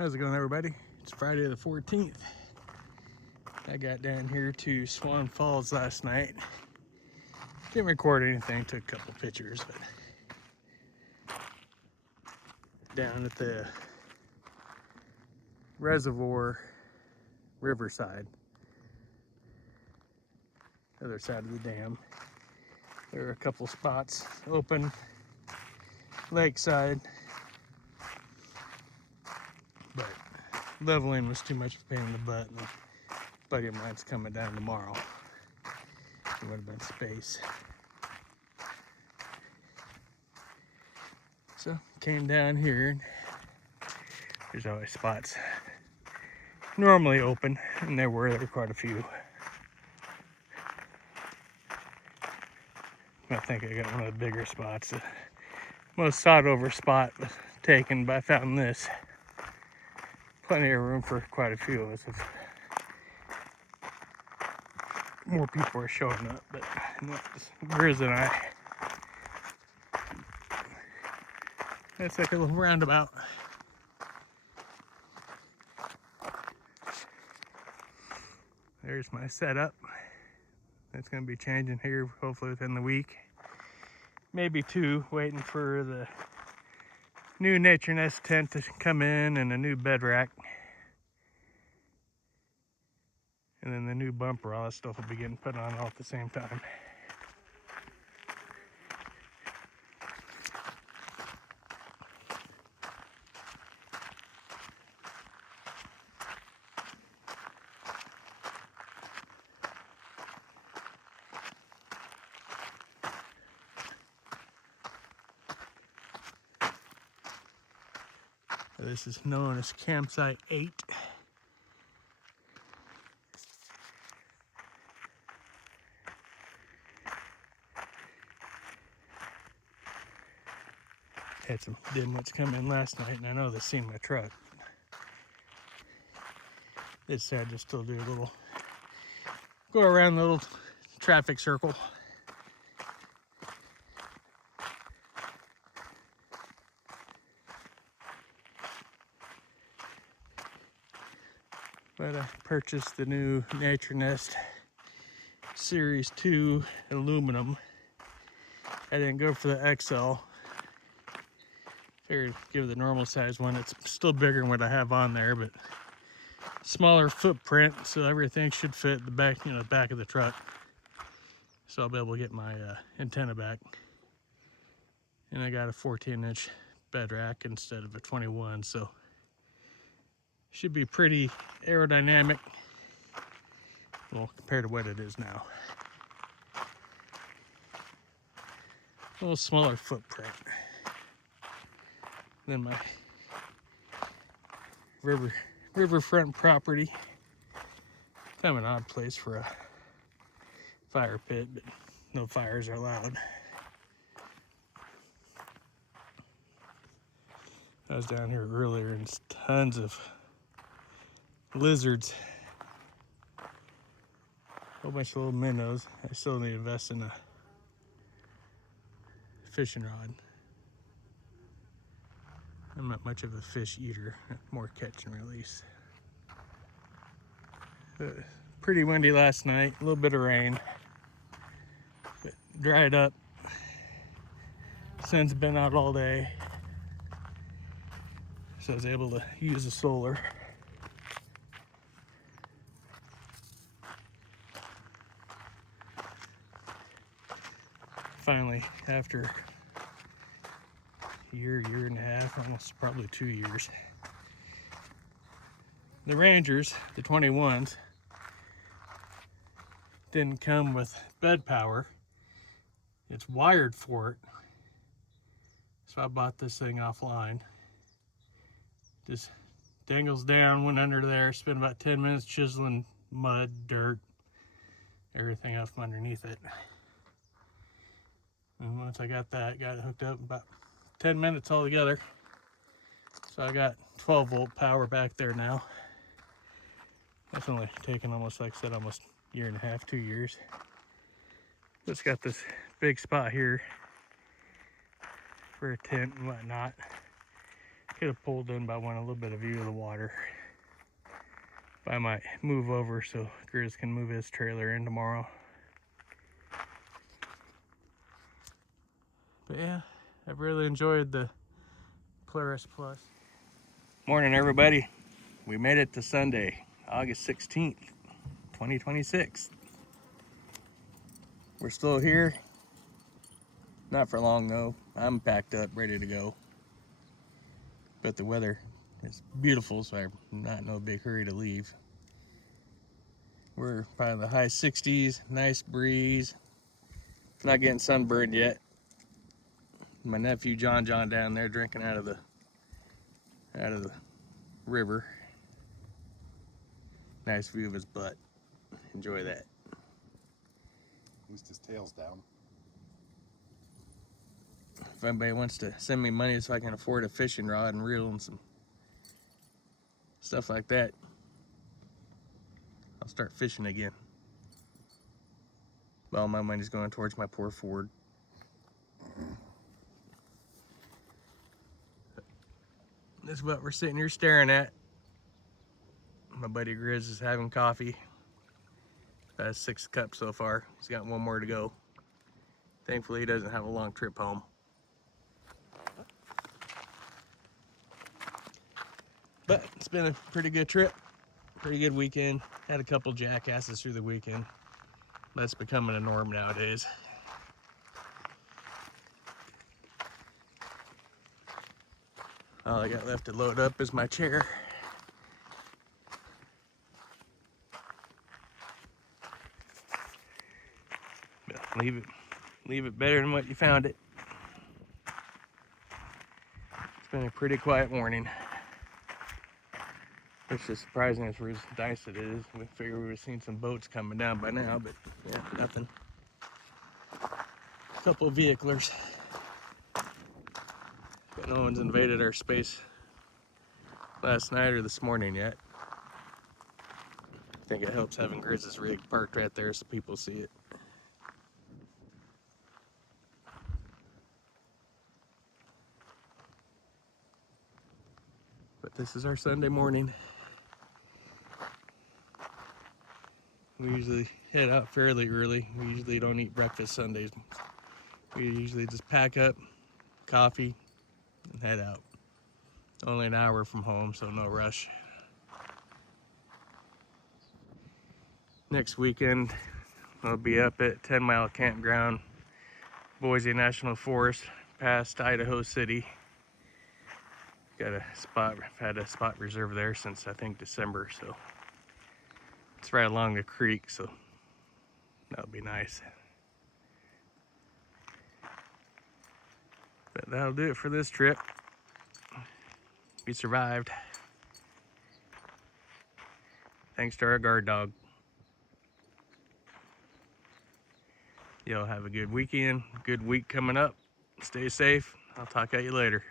How's it going, everybody? It's Friday the 14th. I got down here to Swan Falls last night. Didn't record anything, took a couple pictures, but down at the reservoir riverside, other side of the dam. There are a couple spots open lakeside, but leveling was too much of a pain in the butt, and a buddy of mine's coming down tomorrow. It would have been space. So came down here. There's always spots normally open, and there were quite a few. I think I got one of the bigger spots. The most sought over spot was taken, but I found this. Plenty of room for quite a few of us if more people are showing up, but Grizz and I. That's like a little roundabout. There's my setup. It's going to be changing here hopefully within the week. Maybe two, waiting for the new Naturnest tent to come in and a new bed rack. And then the new bumper, all that stuff will be getting put on all at the same time. This is known as Campsite 8. Had some dimwits come in last night, and I know they seen my truck. They decided to still do a little, go around the little traffic circle. But I purchased the new Naturnest Series 2 aluminum. I didn't go for the XL. Figured give the normal size one. It's still bigger than what I have on there, but smaller footprint, so everything should fit the back, back of the truck. So I'll be able to get my antenna back. And I got a 14-inch bed rack instead of a 21, so should be pretty aerodynamic, well, compared to what it is now. A little smaller footprint than my riverfront property. Kind of an odd place for a fire pit, but no fires are allowed. I was down here earlier and there's tons of lizards. A whole bunch of little minnows. I still need to invest in a fishing rod. I'm not much of a fish eater, more catch and release. Pretty windy last night, a little bit of rain. But dried up. Sun's been out all day. So I was able to use the solar. Finally, after a year and a half, almost probably 2 years, the Rangers, the 21s, didn't come with bed power. It's wired for it. So I bought this thing offline. Just dangles down, went under there, spent about 10 minutes chiseling mud, dirt, everything up from underneath it. And once I got it hooked up, about 10 minutes altogether. So I got 12 volt power back there now. That's only taken almost, like I said, almost a year and a half, 2 years. It's got this big spot here for a tent and whatnot. Could have pulled in, but I want a little bit of view of the water. But I might move over so Grizz can move his trailer in tomorrow. But yeah, I've really enjoyed the Polaris Plus. Morning, everybody. We made it to Sunday, August 16th, 2026. We're still here. Not for long though. I'm packed up, ready to go. But the weather is beautiful, so I'm not in no big hurry to leave. We're probably in the high 60s, nice breeze. Not getting sunburned yet. My nephew John down there drinking out of the river. Nice view of his butt. Enjoy that. At least his tail's down. If anybody wants to send me money so I can afford a fishing rod and reel and some stuff like that, I'll start fishing again. All my money's going towards my poor Ford. This is what we're sitting here staring at. My buddy Grizz is having coffee. That's 6 cups so far. He's got 1 more to go. Thankfully, he doesn't have a long trip home. But it's been a pretty good trip. Pretty good weekend. Had a couple jackasses through the weekend. That's becoming a norm nowadays. All I got left to load up is my chair. But leave it better than what you found it. It's been a pretty quiet morning. Which is surprising as nice it is. We figured we would have seen some boats coming down by now, but yeah, nothing. A couple of vehiclers. But no one's invaded our space last night or this morning yet. I think it helps having Grizz's rig parked right there so people see it. But this is our Sunday morning. We usually head out fairly early. We usually don't eat breakfast Sundays. We usually just pack up, coffee, and head out. Only an hour from home, so no rush. Next weekend, I'll be up at 10 Mile Campground, Boise National Forest, past Idaho City. Got a spot, I've had a spot reserved there since I think December, so it's right along the creek, so that'll be nice. But that'll do it for this trip. We survived. Thanks to our guard dog. Y'all have a good weekend, good week coming up. Stay safe. I'll talk at you later.